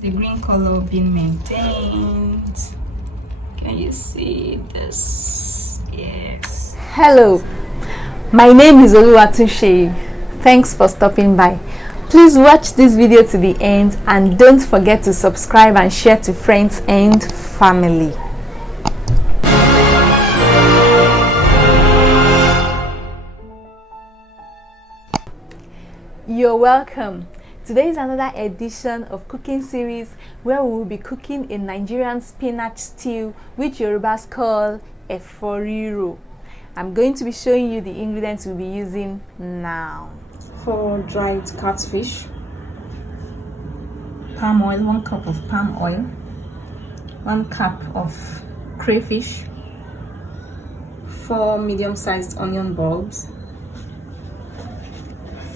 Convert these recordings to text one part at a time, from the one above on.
The green color being maintained. Can you see this? Yes. Hello, my name is Oluwatunseyi. Thanks for stopping by. Please watch this video to the end and don't forget to subscribe and share to friends and family. You're welcome. Today is another edition of cooking series where we will be cooking a Nigerian spinach stew which Yorubas call Efo Riro. I'm going to be showing you the ingredients we'll be using now. 4 dried catfish, palm oil, 1 cup of palm oil, 1 cup of crayfish, 4 medium-sized onion bulbs,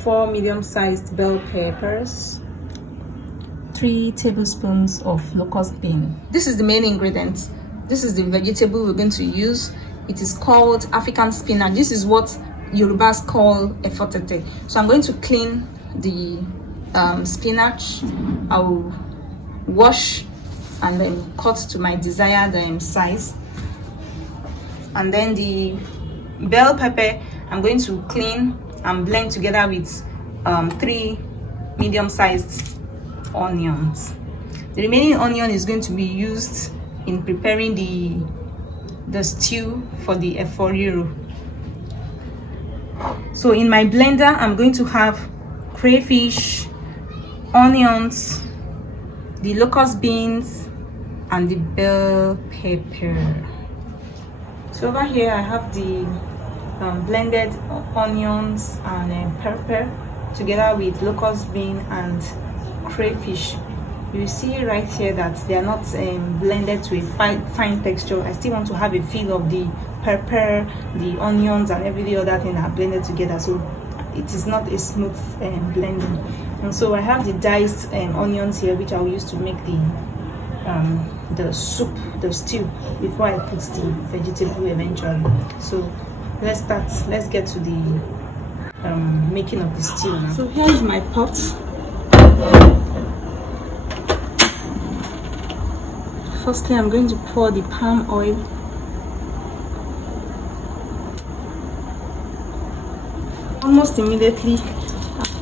4 medium-sized bell peppers, 3 tablespoons of locust bean. This is the main ingredient. This is the vegetable we're going to use. It is called African spinach. This is what Yorubas call efo tete. So I'm going to clean the spinach. I'll wash and then cut to my desired size. And then the bell pepper, I'm going to clean and blend together with 3 medium-sized onions. The remaining onion is going to be used in preparing the stew for the Efo Riro. So in my blender, I'm going to have crayfish, onions, the locust beans, and the bell pepper. So over here I have the blended onions and pepper together with locust bean and crayfish. You see right here that they are not blended to a fine texture. I still want to have a feel of the pepper, the onions, and every other thing that are blended together, so it is not a smooth blending. And so I have the diced onions here, which I will use to make the soup, the stew, before I put the vegetable eventually. So let's start. Let's get to the making of the stew now. So here is my pot. Firstly, I'm going to pour the palm oil. Almost immediately,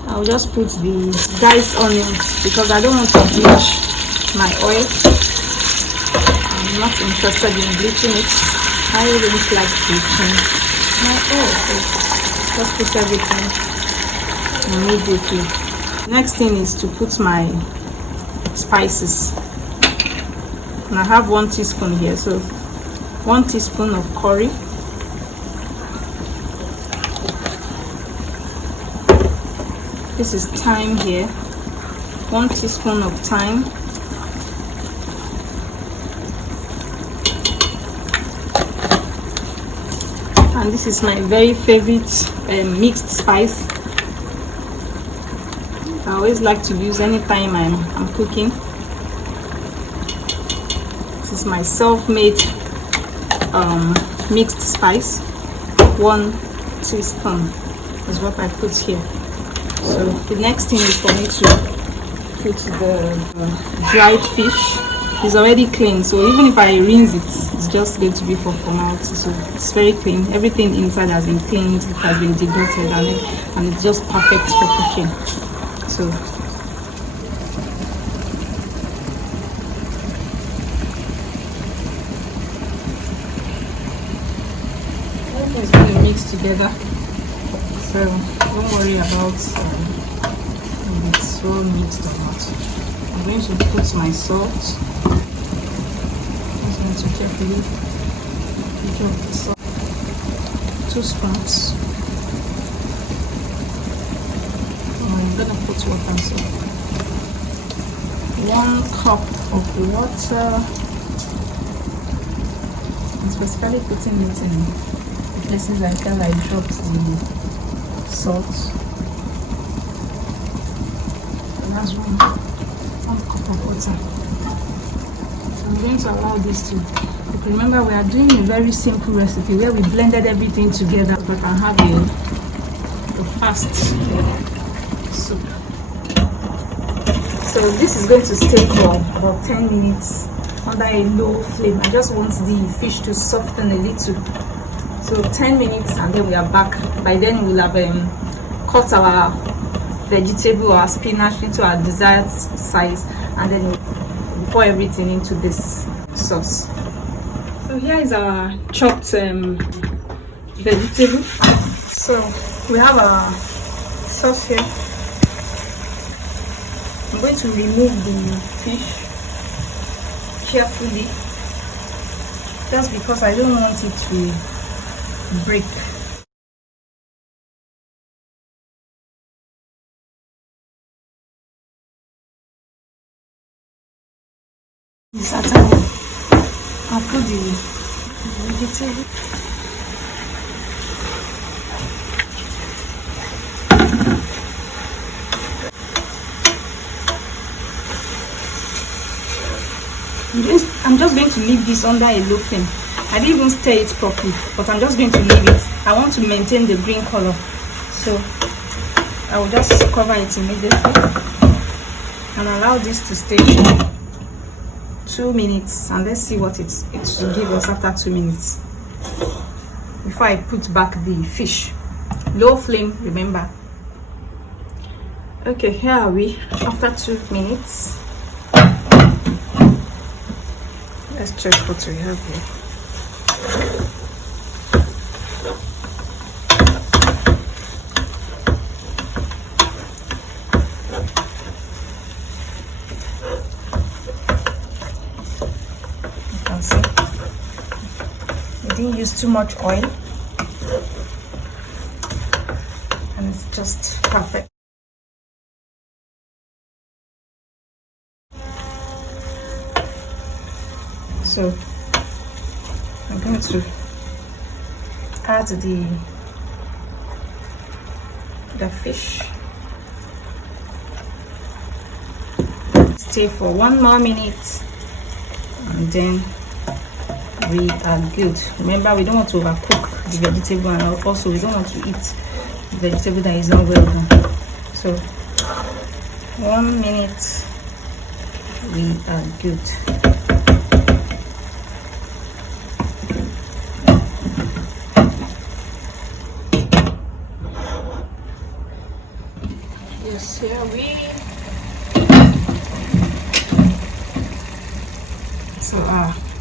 I'll just put the diced onions because I don't want to bleach my oil. I'm not interested in bleaching it. I don't like bleaching my oil. So just put everything immediately. Next thing is to put my spices. And I have 1 teaspoon here, so 1 teaspoon of curry, this is thyme here, 1 teaspoon of thyme, and this is my very favorite mixed spice. I always like to use anytime I'm cooking. This is my self-made mixed spice. 1 teaspoon is what I put here. So the next thing is for me to put the dried fish. It's already clean, so even if I rinse it, it's just going to be for formality. So it's very clean. Everything inside has been cleaned, it has been deglutted, and it's just perfect for cooking. So everything's going to mix together. So don't worry about if it's well mixed or not. I'm going to put my salt. I'm going to carefully drop the salt. 2 spoons. I'm going to put water. So 1 cup of water. I'm specifically putting it in the places I felt I dropped the salt. And that's 1 cup of water. So I'm going to allow this to cook. Remember, we are doing a very simple recipe where we blended everything together, but I can have a fast soup. So this is going to stay for about 10 minutes under a low flame. I just want the fish to soften a little. So 10 minutes and then we are back. By then we'll have cut our vegetable, our spinach into our desired size, and then we'll pour everything into this sauce. So here is our chopped vegetable. So we have our sauce here. I'm going to remove the fish carefully, just because I don't want it to break. I'll put the vegetable. I'm just going to leave this under a low flame. I didn't even stir it properly, but I'm just going to leave it. I want to maintain the green color, so I will just cover it immediately and allow this to stay for 2 minutes, and let's see what it will give us after 2 minutes before I put back the fish. Low flame, remember. Okay, here are we after 2 minutes. Let's check what we have here. You can see we didn't use too much oil, and it's just perfect. So I'm going to add the fish. Stay for 1 more minute and then we are good. Remember, we don't want to overcook the vegetable, and also we don't want to eat the vegetable that is not well done. So 1 minute, we are good. Yes, here we. So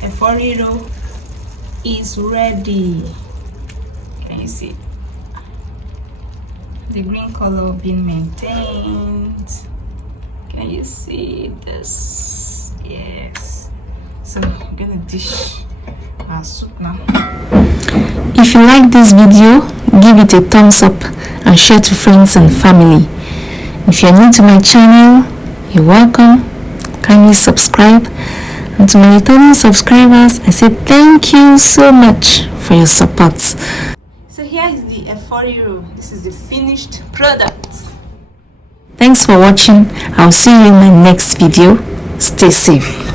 Efo Riro is ready. Can you see the green color being maintained? Can you see this? Yes. So I'm gonna dish our soup now. If you like this video, give it a thumbs up and share to friends and family. If you're new to my channel, you're welcome. Kindly subscribe. And to my returning subscribers, I say thank you so much for your support. So here is the Efo Riro. This is the finished product. Thanks for watching. I'll see you in my next video. Stay safe.